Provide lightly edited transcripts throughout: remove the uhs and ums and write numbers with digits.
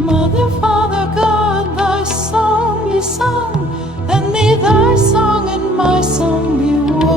Mother, Father, God, thy song be sung, and may thy song and my song be one.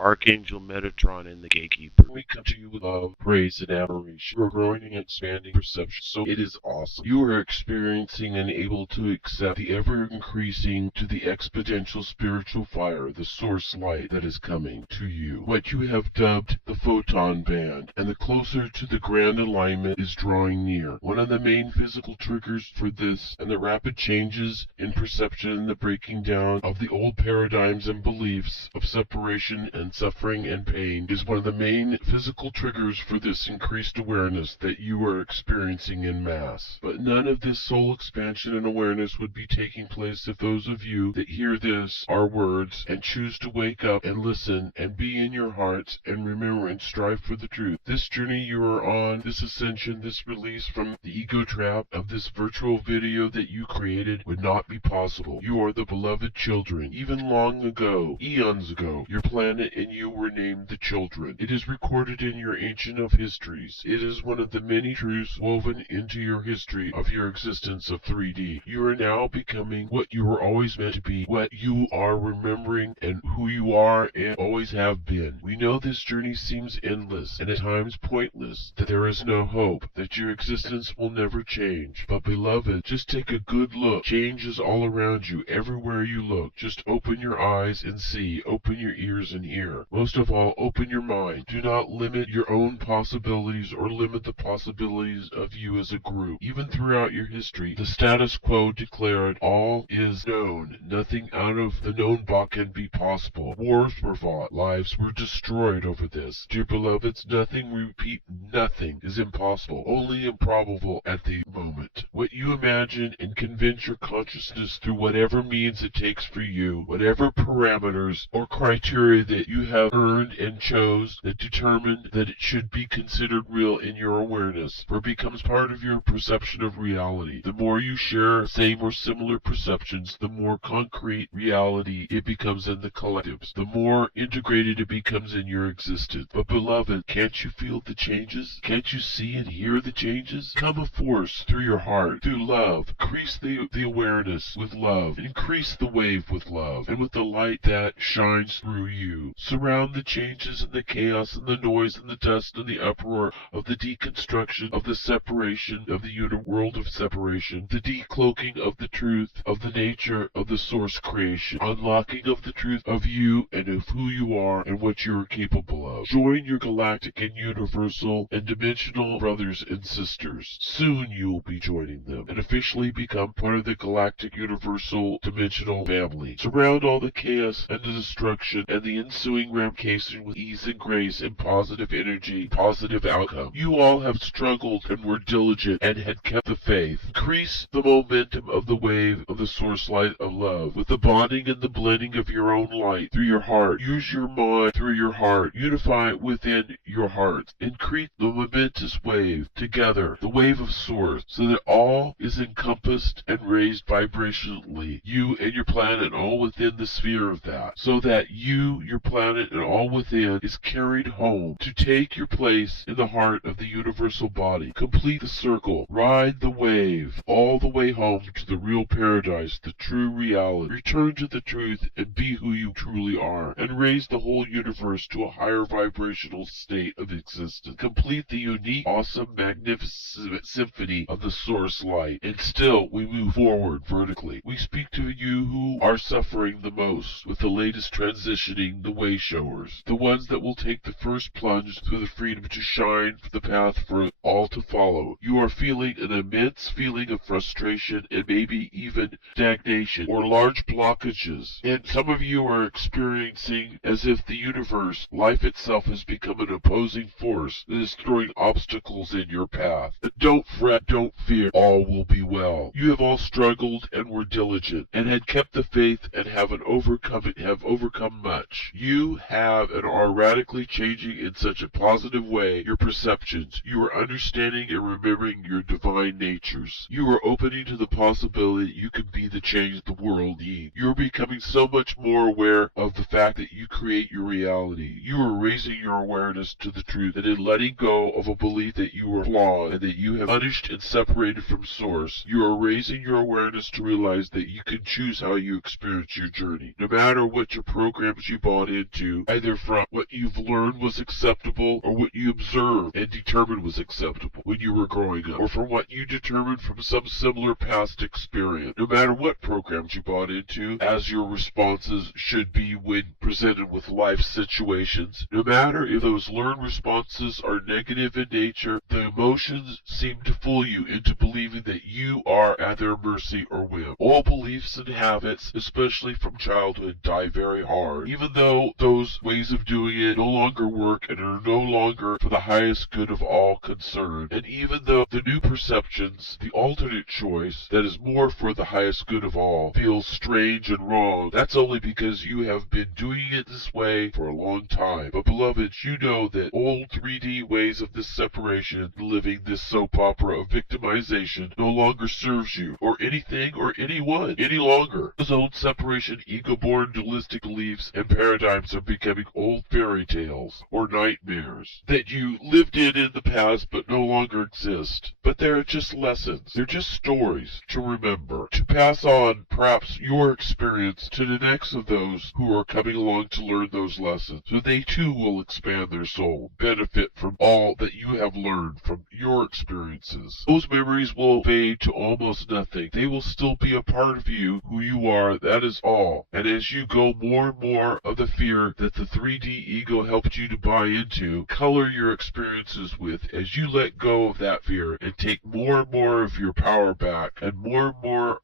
Archangel Metatron and the Gatekeepers. We come to you with love, praise, and admiration. You are growing and expanding perception, so it is awesome. You are experiencing and able to accept the ever-increasing to the exponential spiritual fire, the source light that is coming to you. What you have dubbed the photon band, and the closer to the grand alignment is drawing near. One of the main physical triggers for this, and the rapid changes in perception and the breaking down of the old paradigms and beliefs of separation and suffering and pain, is one of the main physical triggers for this increased awareness that you are experiencing in mass. But none of this soul expansion and awareness would be taking place if those of you that hear this, our words, and choose to wake up and listen and be in your hearts and remember and strive for the truth. This journey you are on, this ascension, this release from the ego trap of this virtual video that you created would not be possible. You are the beloved children. Even long ago, eons ago, your planet and you were named the children. It is recorded in your ancient of histories. It is one of the many truths woven into your history of your existence of 3D. You are now becoming what you were always meant to be, what you are remembering and who you are and always have been. We know this journey seems endless and at times pointless, that there is no hope, that your existence will never change. But beloved, just take a good look. Change is all around you, everywhere you look. Just open your eyes and see. Open your ears and hear. Most of all, open your mind. Do not limit your own possibilities or limit the possibilities of you as a group. Even throughout your history, the status quo declared all is known. Nothing out of the known box can be possible. Wars were fought. Lives were destroyed over this. Dear beloveds, nothing, repeat, nothing is impossible. Only improbable at the moment. What you imagine and convince your consciousness through whatever means it takes for you, whatever parameters or criteria that you have earned and chose that determined that it should be considered real in your awareness, for it becomes part of your perception of reality. The more you share same or similar perceptions, the more concrete reality it becomes in the collectives, the more integrated it becomes in your existence. But beloved, can't you feel the changes? Can't you see and hear the changes? Come a force through your heart, through love. Increase the awareness with love. Increase the wave with love, and with the light that shines through you. Surround the changes and the chaos and the noise and the dust and the uproar of the deconstruction of the separation of the world of separation, the decloaking of the truth of the nature of the source creation, unlocking of the truth of you and of who you are and what you are capable of. Join your galactic and universal and dimensional brothers and sisters. Soon you will be joining them and officially become part of the galactic universal dimensional family. Surround all the chaos and the destruction and the ensuing ramification with ease and grace and positive energy, positive outcome. You all have struggled and were diligent and had kept the faith. Increase the momentum of the wave of the source light of love with the bonding and the blending of your own light through your heart. Use your mind through your heart. Unify within your heart. Increase the momentous wave together, the wave of source, so that all is encompassed and raised vibrationally. You and your planet all within the sphere of that, so that you, your planet, and all within is carried home to take your place in the heart of the universal body. Complete the circle. Ride the wave all the way home to the real paradise, the true reality. Return to the truth and be who you truly are, and raise the whole universe to a higher vibrational state of existence. Complete the unique, awesome, magnificent symphony of the source light. And still, we move forward vertically. We speak to you who are suffering the most with the latest transitioning, the way showers, the ones that will take the first plunge through the freedom to shine the path for all to follow. You are feeling an immense feeling of frustration and maybe even stagnation or large blockages. And some of you are experiencing as if the universe, life itself, has become an opposing force that is throwing obstacles in your path. But don't fret, don't fear, all will be well. You have all struggled and were diligent and had kept the faith and have overcome much. You You have and are radically changing in such a positive way your perceptions. You are understanding and remembering your divine natures. You are opening to the possibility you can be the change the world needs. You are becoming so much more aware of the fact that you create your reality. You are raising your awareness to the truth and in letting go of a belief that you are flawed and that you have punished and separated from Source. You are raising your awareness to realize that you can choose how you experience your journey. No matter what your programs you bought into, either from what you've learned was acceptable or what you observed and determined was acceptable when you were growing up, or from what you determined from some similar past experience. No matter what programs you bought into as your responses should be when presented with life situations, no matter if those learned responses are negative in nature, the emotions seem to fool you into believing that you are at their mercy or whim. All beliefs and habits, especially from childhood, die very hard, even though those ways of doing it no longer work and are no longer for the highest good of all concerned. And even though the new perceptions, the alternate choice that is more for the highest good of all, feels strange and wrong, that's only because you have been doing it this way for a long time. But beloveds, you know that old 3D ways of this separation, living this soap opera of victimization, no longer serves you, or anything, or anyone, any longer. Those old separation, ego-born, dualistic beliefs and paradigms are becoming old fairy tales, or nightmares, that you lived in the past but no longer exist. But they're just lessons. They're just stories to remember, to pass on perhaps your experience to the next of those who are coming along to learn those lessons, so they too will expand their soul, benefit from all that you have learned from your experiences. Those memories will fade to almost nothing. They will still be a part of you, who you are, that is all. And as you go more and more of the fear that the 3D ego helped you to buy into, color your experiences with, as you let go of that fear and take more and more of your power back and more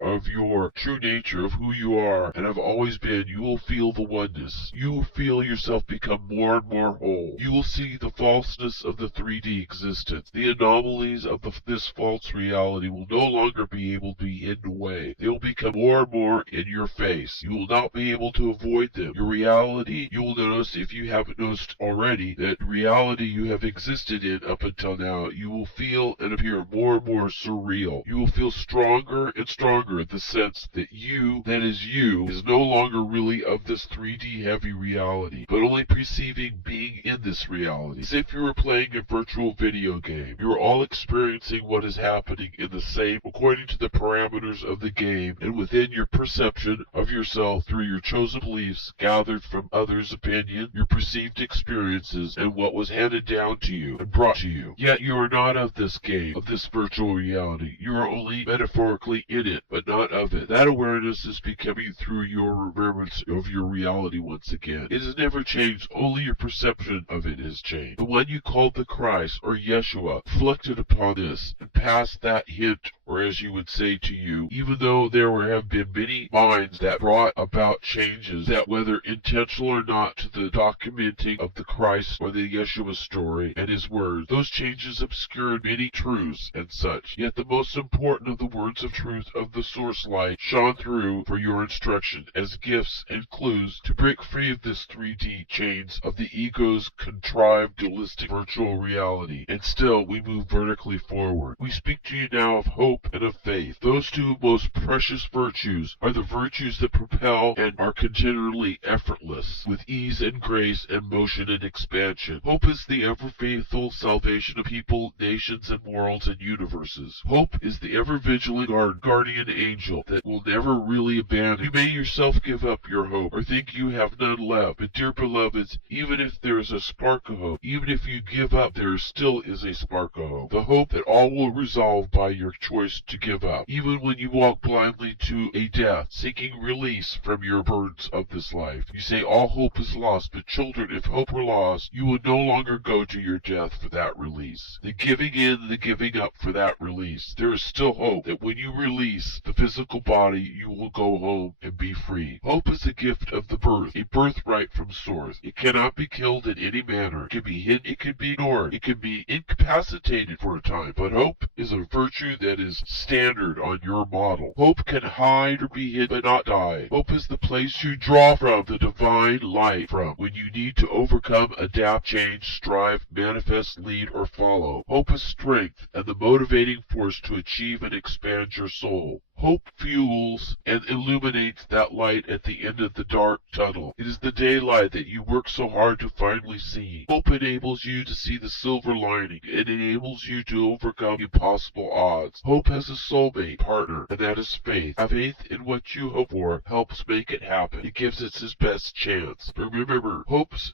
of your true nature of who you are and have always been, you will feel the oneness. You will feel yourself become more and more whole. You will see the falseness of the 3D existence. The anomalies of this false reality will no longer be able to be hidden away. They will become more and more in your face. You will not be able to avoid them. Your reality, you will notice, if you haven't noticed already, that reality you have existed in up until now, you will feel and appear more and more surreal. You will feel stronger and stronger in the sense that you, that is you, is no longer really of this 3D heavy reality, but only perceiving being in this reality. As if you were playing a virtual video game. You are all experiencing what is happening in the same, according to the parameters of the game, and within your perception of yourself through your chosen beliefs gathered from others' opinion, your perceived experiences, and what was handed down to you and brought to you. Yet you are not of this game, of this virtual reality. You are only metaphorically in it, but not of it. That awareness is becoming through your remembrance of your reality once again. It has never changed, only your perception of it has changed. The one you called the Christ, or Yeshua, reflected upon this, and passed that hint, or as you would say to you, even though there have been many minds that brought about changes, that whether intentional or not, to the documenting of the Christ or the Yeshua story and his words, those changes obscured many truths and such. Yet the most important of the words of truth of the source light shone through for your instruction as gifts and clues to break free of this 3D chains of the ego's contrived dualistic virtual reality. And still we move vertically forward. We speak to you now of hope and of faith. Those two most precious virtues are the virtues that propel and are continually effortless, with ease and grace and motion and expansion. Hope is the ever-faithful salvation of people, nations, and worlds and universes. Hope is the ever-vigilant guardian angel that will never really abandon. You may yourself give up your hope, or think you have none left, but dear beloveds, even if there is a spark of hope, even if you give up, there still is a spark of hope. The hope that all will resolve by your choice to give up. Even when you walk blindly to a death, seeking release from your burdens of this life. You say all hope is lost, but children, if hope were lost, you would no longer go to your death for that release. The giving in, the giving up for that release. There is still hope that when you release the physical body, you will go home and be free. Hope is a gift of the birth, a birthright from Source. It cannot be killed in any manner. It can be hidden, it can be ignored, it can be incapacitated for a time, but hope is a virtue that is standard on your model. Hope can hide or be hid but not die. Hope is the place you draw from the divine light from when you need to overcome, adapt, change, strive, manifest, lead, or follow. Hope is strength and the motivating force to achieve and expand your soul. Hope fuels and illuminates that light at the end of the dark tunnel. It is the daylight that you work so hard to finally see. Hope enables you to see the silver lining. It enables you to overcome impossible odds. Hope has a soulmate partner, and that is faith. Have faith in what you hope for helps make it happen. It gives it its best chance. But remember, hopes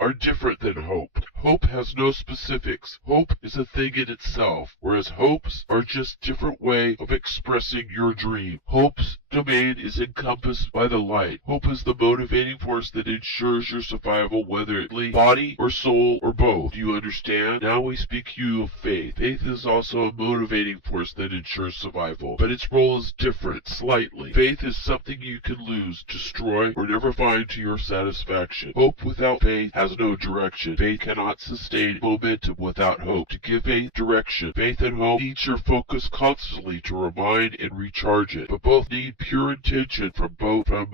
are different than hope. Hope has no specifics. Hope is a thing in itself, whereas hopes are just different way of expressing your dream. Hope's domain is encompassed by the light. Hope is the motivating force that ensures your survival, whether it be body or soul or both. Do you understand? Now we speak to you of faith. Faith is also a motivating force that ensures survival, but its role is different, slightly. Faith is something you can lose, destroy, or never find to your satisfaction. Hope without faith has no direction. Faith cannot sustain momentum without hope. To give faith direction, faith and hope need your focus constantly to remind and recharge it, but both need pure intention from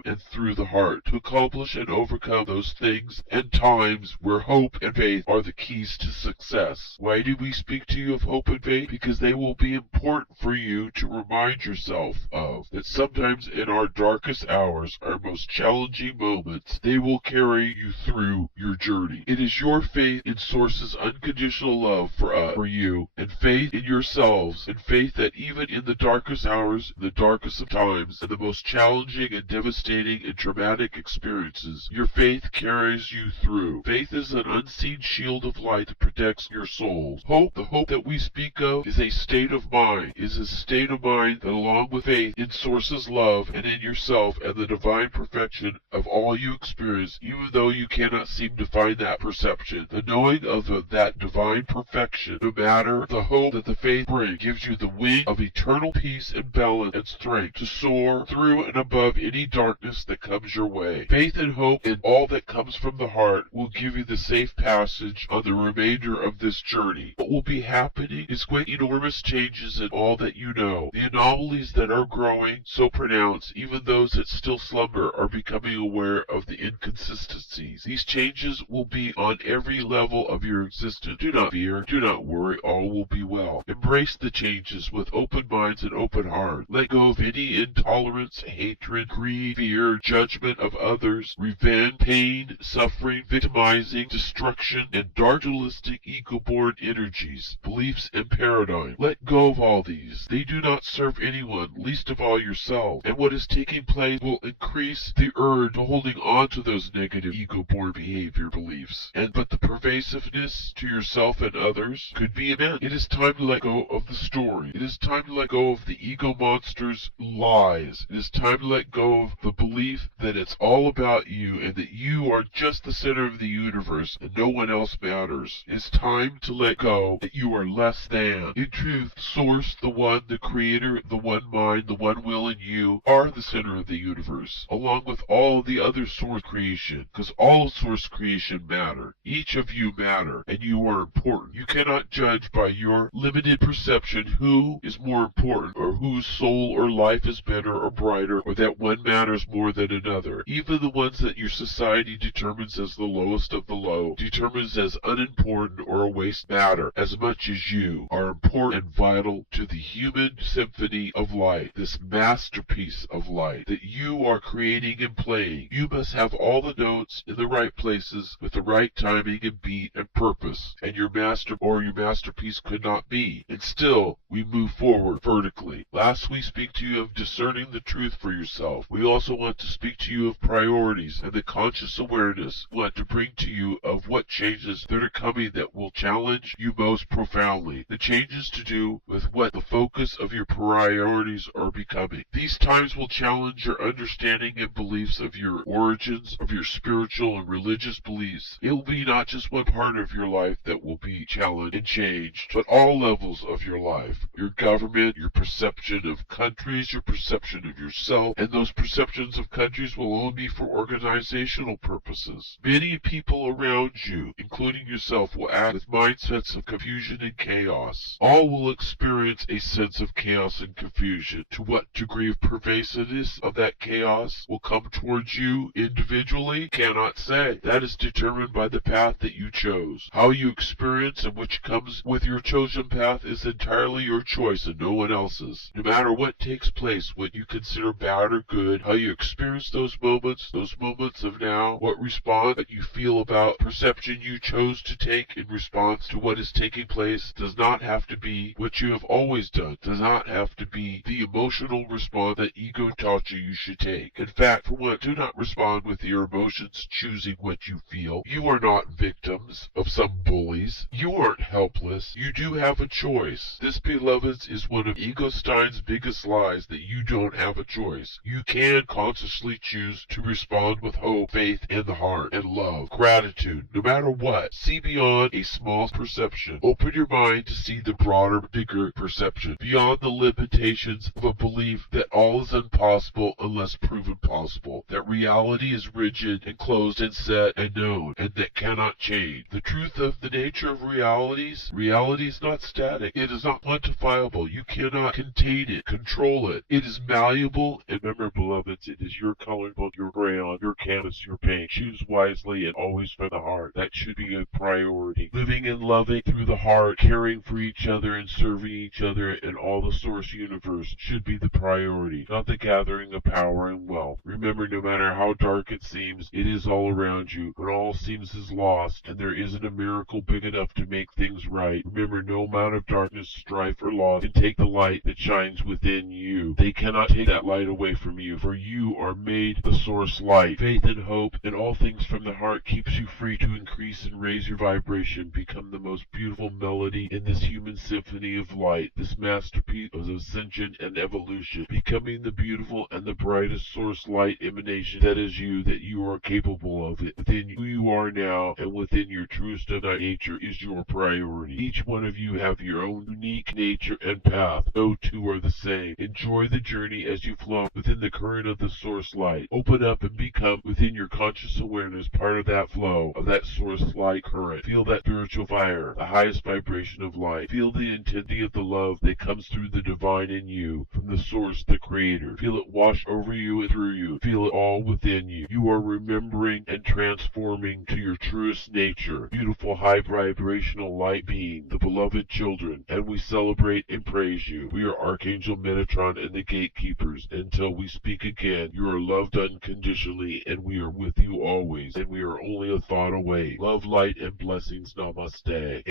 and through the heart to accomplish and overcome those things and times where hope and faith are the keys to success. Why do we speak to you of hope and faith? Because they will be important for you to remind yourself of that sometimes in our darkest hours, our most challenging moments, they will carry you through your journey. It is your faith in Source's unconditional love for you, and faith in yourselves, and faith that even in the darkest hours, the darkest of times, and the most challenging and devastating and traumatic experiences, your faith carries you through. Faith is an unseen shield of light that protects your souls. Hope, the hope that we speak of, is a state of mind, that along with faith in Source's love and in yourself and the divine perfection of all you experience, even though you cannot seem to find that perception, the knowing of that divine perfection, no matter the hope that the faith brings, gives you the wing of eternal peace and balance and strength to soar through and above any darkness that comes your way. Faith and hope and all that comes from the heart will give you the safe passage on the remainder of this journey. What will be happening is quite enormous changes in all that you know. The anomalies that are growing so pronounced, even those that still slumber, are becoming aware of the inconsistencies. These changes will be on every level of your existence. Do not fear, do not worry, all will be well. Embrace the changes with open minds and open hearts. Let go of any intolerance, hatred, greed, fear, judgment of others, revenge, pain, suffering, victimizing, destruction, and dark dualistic ego-born energies, beliefs, and paradigms. Let go of all these. They do not serve anyone, least of all yourself, and what is taking place will increase the urge to holding on to those negative ego-born behavior beliefs. But the pervasiveness to yourself and others could be immense. It is time to let go of the story. It is time to let go of the ego monster's lies. It is time to let go of the belief that it's all about you and that you are just the center of the universe and no one else matters. It's time to let go that you are less than. In truth, Source, the One, the Creator, the One Mind, the One Will, and you are the center of the universe, along with all of the other Source creation, because all of Source creation matter. Each of you matter, and you are important. You cannot judge by your limited perception who is more important, or whose soul or life is better or brighter, or that one matters more than another. Even the ones that your society determines as the lowest of the low, determines as unimportant or a waste, matter as much as you are important and vital to the human symphony of light, this masterpiece of light that you are creating and playing. You must have all the notes in the right places with the right timing and beat and purpose, and your masterpiece could not be. And still, we move forward vertically. Last, we speak to you of discerning the truth for yourself. We also want to speak to you of priorities and the conscious awareness we want to bring to you of what changes that are coming that will challenge you most profoundly. The changes to do with what the focus of your priorities are becoming. These times will challenge your understanding and beliefs of your origins, of your spiritual and religious beliefs. It will be not just one part of your life that will be challenged and changed, but all levels of your life. Your government, your perception of of countries, your perception of yourself, and those perceptions of countries will only be for organizational purposes. Many people around you, including yourself, will act with mindsets of confusion and chaos. All will experience a sense of chaos and confusion. To what degree of pervasiveness of that chaos will come towards you individually, cannot say. That is determined by the path that you chose. How you experience and which comes with your chosen path is entirely your choice and no one else's. No matter what takes place, what you consider bad or good, how you experience those moments of now, what response that you feel about perception you chose to take in response to what is taking place does not have to be what you have always done, does not have to be the emotional response that ego taught you should take. In fact, for one, do not respond with your emotions choosing what you feel. You are not victims of some bullies. You aren't helpless. You do have a choice. This, beloveds, is one of Ego Stein's biggest lies, that you don't have a choice. You can consciously choose to respond with hope, faith, and the heart, and love, gratitude, no matter what. See beyond a small perception. Open your mind to see the broader, bigger perception, beyond the limitations of a belief that all is impossible unless proven possible, that reality is rigid and closed and set and known, and that cannot change. The truth of the nature of reality is not static. It is not quantifiable. You cannot contain it, control it. It is malleable, and remember, beloveds, it is your coloring book, your crayon, your canvas, your paint. Choose wisely and always from the heart. That should be a priority. Living and loving through the heart, caring for each other and serving each other and all the source universe should be the priority, not the gathering of power and wealth. Remember, no matter how dark it seems, it is all around you. When all seems is lost, and there isn't a miracle big enough to make things right, remember, no amount of darkness, strife, or loss can take the light that shines within you. They cannot take that light away from you, for you are made the source light. Faith and hope and all things from the heart keeps you free to increase and raise your vibration, become the most beautiful melody in this human symphony of light, this masterpiece of ascension and evolution, becoming the beautiful and the brightest source light emanation that is you, that you are capable of it. Within who you are now and within your truest of nature is your priority. Each one of you have your own unique nature and path. No two are the same. Enjoy the journey as you flow within the current of the source light. Open up and become within your conscious awareness part of that flow, of that source light current. Feel that spiritual fire, the highest vibration of light. Feel the intensity of the love that comes through the divine in you, from the source, the creator. Feel it wash over you and through you. Feel it all within you. You are remembering and transforming to your truest nature, beautiful high vibrational light being, the beloved children, and we celebrate and praise you. We are Archangel Metatron and the Gatekeepers. Until we speak again, you are loved unconditionally, and we are with you always, and we are only a thought away. Love, light, and blessings. Namaste.